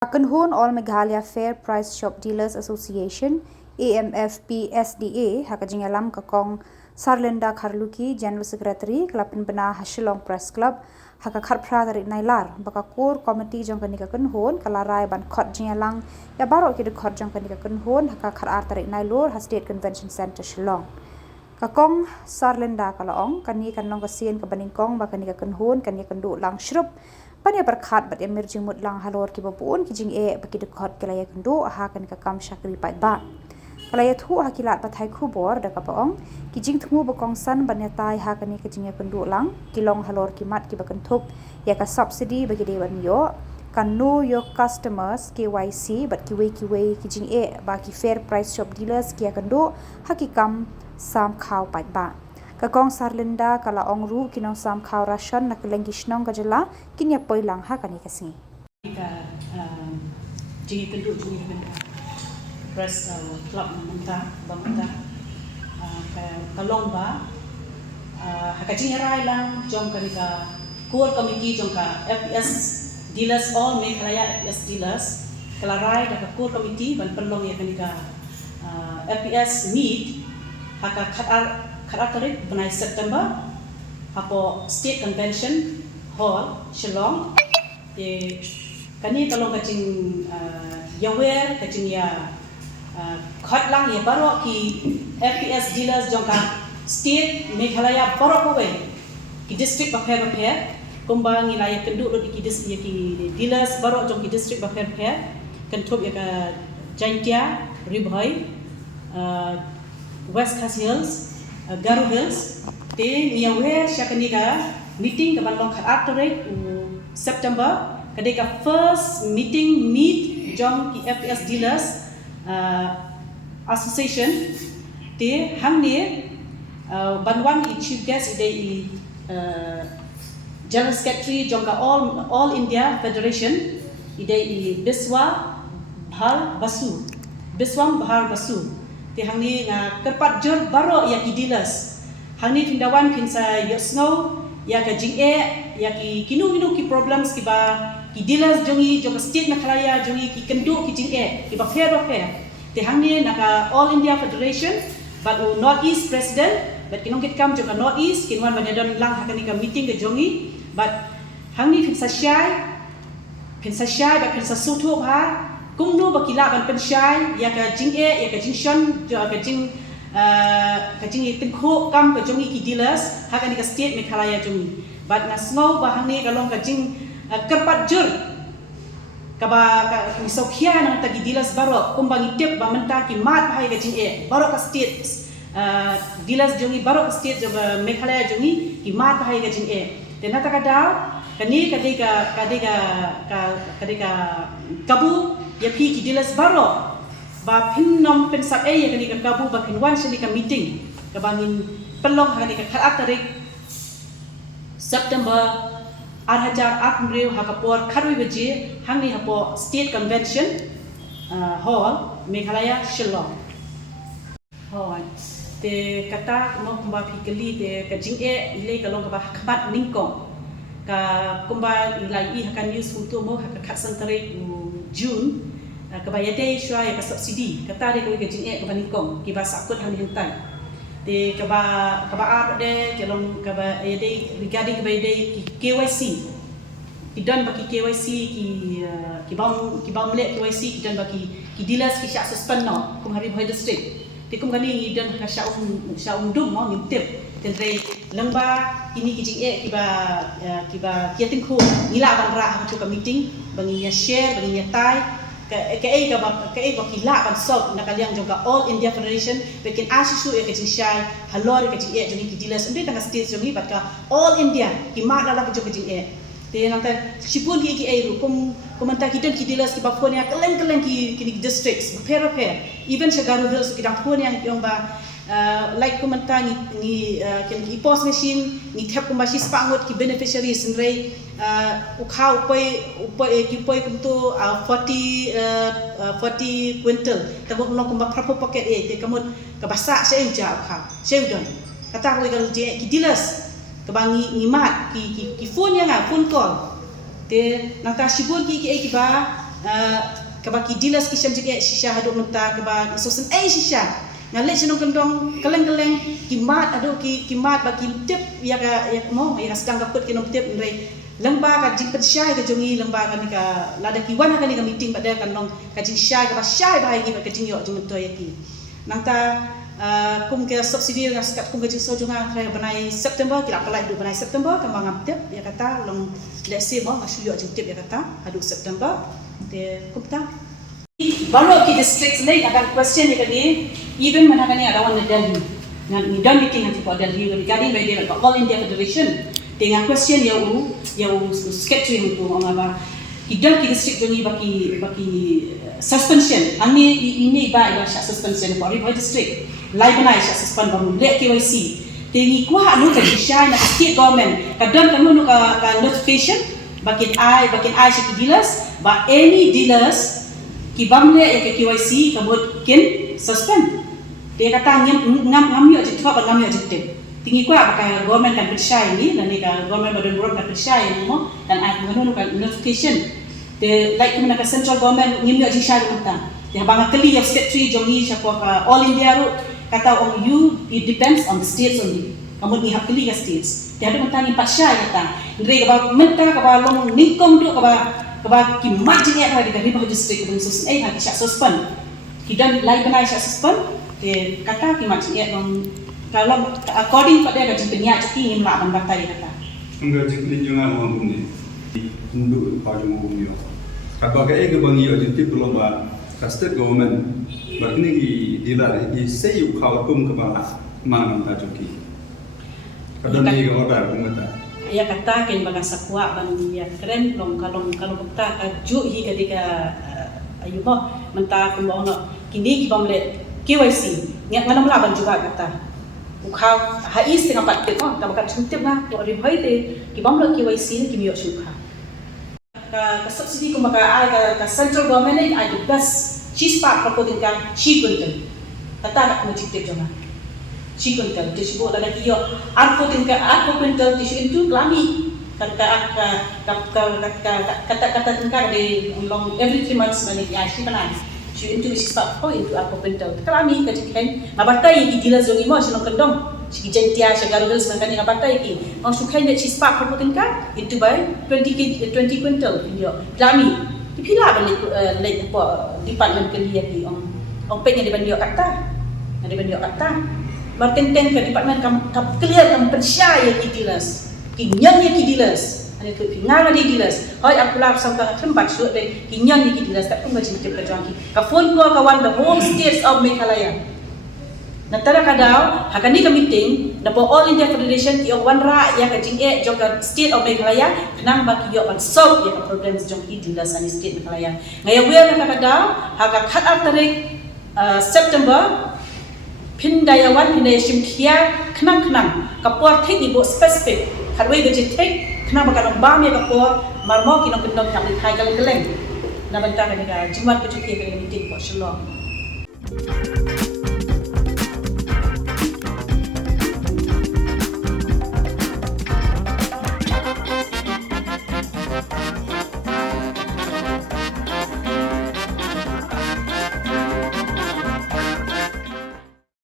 Akanhun All Meghalaya Fair Price Shop Dealers Association AMFPSDA hakajingalam kakong Sarlenda Kharluki General Secretary Kelapin Bena Shillong Press Club hakakharpra Tarik Nailur bakakur komiti jong kanika kanhun kalarai ban khot jingalang ya baro ki de khot jong kanika kanhun hakakhar Tarik Nailur ha State Convention Center Shillong kakong Sarlenda kalaong kani kanong kasien kabaningkong bakanika kanhun kani kandu lang shrup Panya berkat bat Iamir Jingmut lang halor ki bapuun ki jing baki dekot kelaya kendu aha kan ka kam syakri pai ba kelaya thu hakilat pathai Khubor da ka paong ki jing thmu bakong san banya tai ha kan ki jing kendu lang kilong halor ki mat ki bakan thup ya ka subsidy bagi dewan yo kan know your customers KYC bat ki we ki jing ba ki fair price shop dealers ki kendu hakikam sam khaw pai ba Kakong Sarlenda kala ongru kinong sam khaw Ration na kelenggi Khuborjylla kinya poilang ha kani kasngi. Jadi penduduk juga press club mentah bangta kalong ba hakajinya rai lang jong kanika core committee jong ka FPS dealers all Meghalaya FPS dealers kalarai da core committee ban perlong ya kanika FPS meet haka Tarik benai September hapo State Convention Hall Shillong kani kalau kacing yawer kacing ya khotlang ya baro ki FPS dealers jongka State Meghalaya baro kowe ki district bakher kumbang ilaya kenduk di ki dealers baro jong ki district bakher kentup ya ka Jaintia Ribhoi West Khasinews Garu Hills, te niawer syakanika meeting ke balong Tarik September, ketika first meet jom ki FPS dealers association, te hamne banwan i chief guest ide general secretary jom ka all India Federation ide i Biswam Bahar Basu. Ti hangni kerpat jur baro ya ki dealers hangni tindawan pinsa snow ya ka jing ya ki kinu ki problems ki ba ki dealers jongi jong state Meghalaya jongi ki kendu ki jing ki ba fair ti hangni naka all India Federation but North East president but kinong kit kam jong North East kinwan banadon lang hakani ka meeting ke jongi but hangni pinsa syai ba pinsa sutu ba Kungnu bakila ban pensyai ya ka jing ya ka jing shon ka jing tengkho kam ka jongi ki dealers ha ka ni ka state Meghalaya jongi but na snow bahang ni kalong ka jing kerpat jur ka ba ka sokhia na ta ki dealers baro kumbang itep ba menta ki mat bhai ka jing baro ka state dealers jongi baro ka state joga Meghalaya jongi ki mat bhai ka jing te na ta ka daw kani kadika kabu ya pi ki dealers baro ba pinnom pensak ya kani ka kabu ba pinwan sini ka meeting ka bangin pelong kani ka Tarik September arhajar akmreu hakapor kharwi beji hangni hapo State Convention Hall Meghalaya Shillong hoi te kata mo kumba pikeli te ka jinge ile kalong ka ba khabat ningkong ka kumba ilai I hakan news untuk mo hakakat Tarik June kebayade syua ya ka subsidi kata dia ko ke jing ke baningkong ki ba sakut han hentai te ka ba de kelong ka ba yade regarding kebayade ki KYC ki dan baki KYC ki bam lek KYC ki dan baki ki dealers ki syak suspend no kum hari boy district te kum kani dan ka syak dum mo ngintip tenre lengba ini ki jing ki ba tengkho ngila ban ra ha ka meeting bangi ya share bangi ya tai ka kila ban sok na kaliang jongka all India Federation bekin asisu ya kecing syai halor kecing jongi ki dealers undi tanga state jongi bat ka all India ki mak la ka jong kecing te nang ta sipun ki ru komenta ki den ki dealers ki ba phone ya keleng ki districts pair even Garu Hills ki dang phone yang ba like komenta ni ki post machine ni tap kumbashi spangut ki beneficiaries nrei ukha upai kumtu 40 quintal tabok long kumba prapo pocket te kamut kabasa seuja ukha seudon kata ko kalau ki dealers kabangi ngimat ki phone yang phone call te nang ta sibun ki ba kabaki dealers kisam jige shisha hadu menta kaba sosen shisha ngalet senong kendong keleng-keleng kimat adu kimat bagi tip ya mo ya sedang kaput kinom tip ndrei lengba ka jing pensai ka jongi lengba ka nika lada kiwan ka nika meeting pada kanong ka jing syai ka syai bahai ki ka jing yo jing mento yaki nangta kum ke subsidi nga skat kum ke jing so jonga kaya banai September kila apply du banai September ka mangam tip ya kata long let's say mo masyu yo jing tip ya kata adu September te kumta baru ki district lain akan question ni kani even mana kani ada one Delhi ni dan meeting nanti pada Delhi regarding by the All India Federation dengan question yang sketching tu apa idan ki district ni baki suspension ini ba suspension for River district lai banai suspend baru let KYC tengi kuah anu ka share na state government kadang kanu ka notification bakin I city dealers ba any dealers kibamle ya ke KYC kabut kin suspend dia kata ngam yo je thok ngam yo je tip tinggi kuat pakai government kan percaya ni dan ni kan government badan buron kan percaya ni mo dan ai mengenun kan notification de like kemana ka central government ngim yo je share mata dia bang kali ya secretary jongi siapa ka all India ru kata on you it depends on the states only kamu ni hak kali ya states dia ada mata ni percaya kata ndre ka menta ka long nikong tu ka kimat je ya di River district bang sus hak suspend kidan lai banai suspend de kata kimat je long kalau according pada gaji penyak ceki ni melak bantai kata enggak jikli jungan orang ni untuk pajung umum apa ke bangi jadi belum state government berkini dilar di sayu kau kum ke mana tajuki kadang ni order kumata ya kata ken baga sakwa ban ya keren long kalau kita kaju hi ketika ayu mo menta kumbono kini kibamle KYC ngana melaban juga kata ukau hais tengah patik oh tak bakal cuntip lah tu ada bahaya te kibamla KYC ni kimiyok syukha ka subsidi ko maka ai ka central government ni ai the best cheese park ko din kan shi kuntel tata nak mo citip jama shi kuntel de sibo daga kiyo arko din ka arko kuntel di itu klami kata din ka de long every 3 months balik ya shi panan itu sebab itu apa bentuk kami kajikan ngabatai ki gila zongi mo sino kendong si jentia segarul semangani ngabatai ki mau sukai de chispa ko tingkat itu by 20 quintal yo kami dipila balik lek apa department kelia ki ong penya di bandio kata marken ten ke department kam clear kam percaya ki dilas ki nyang ki dilas ani tu pingal di dilas hoi aku lap sampai tempat suat de kinyan di dilas tak pun macam tip kajang ki ka phone ko kawan the whole states of Meghalaya natara kadau hakani ka meeting dapo All India Federation ki wan ra ya ka jing joka state of Meghalaya kenang ba ki yo ban solve ya ka problems jong ki dilas ani state Meghalaya ngaya we na kadau haka khat up tarik September pindayawan pinday simkhia kenang kapor thik ibo specific khatwe ge thik kenapa kalau bami kapor marmo kinong kendong yang dikai kaleng-kaleng na bantang ni ka Jingmut ke Turki ke meeting ko Shillong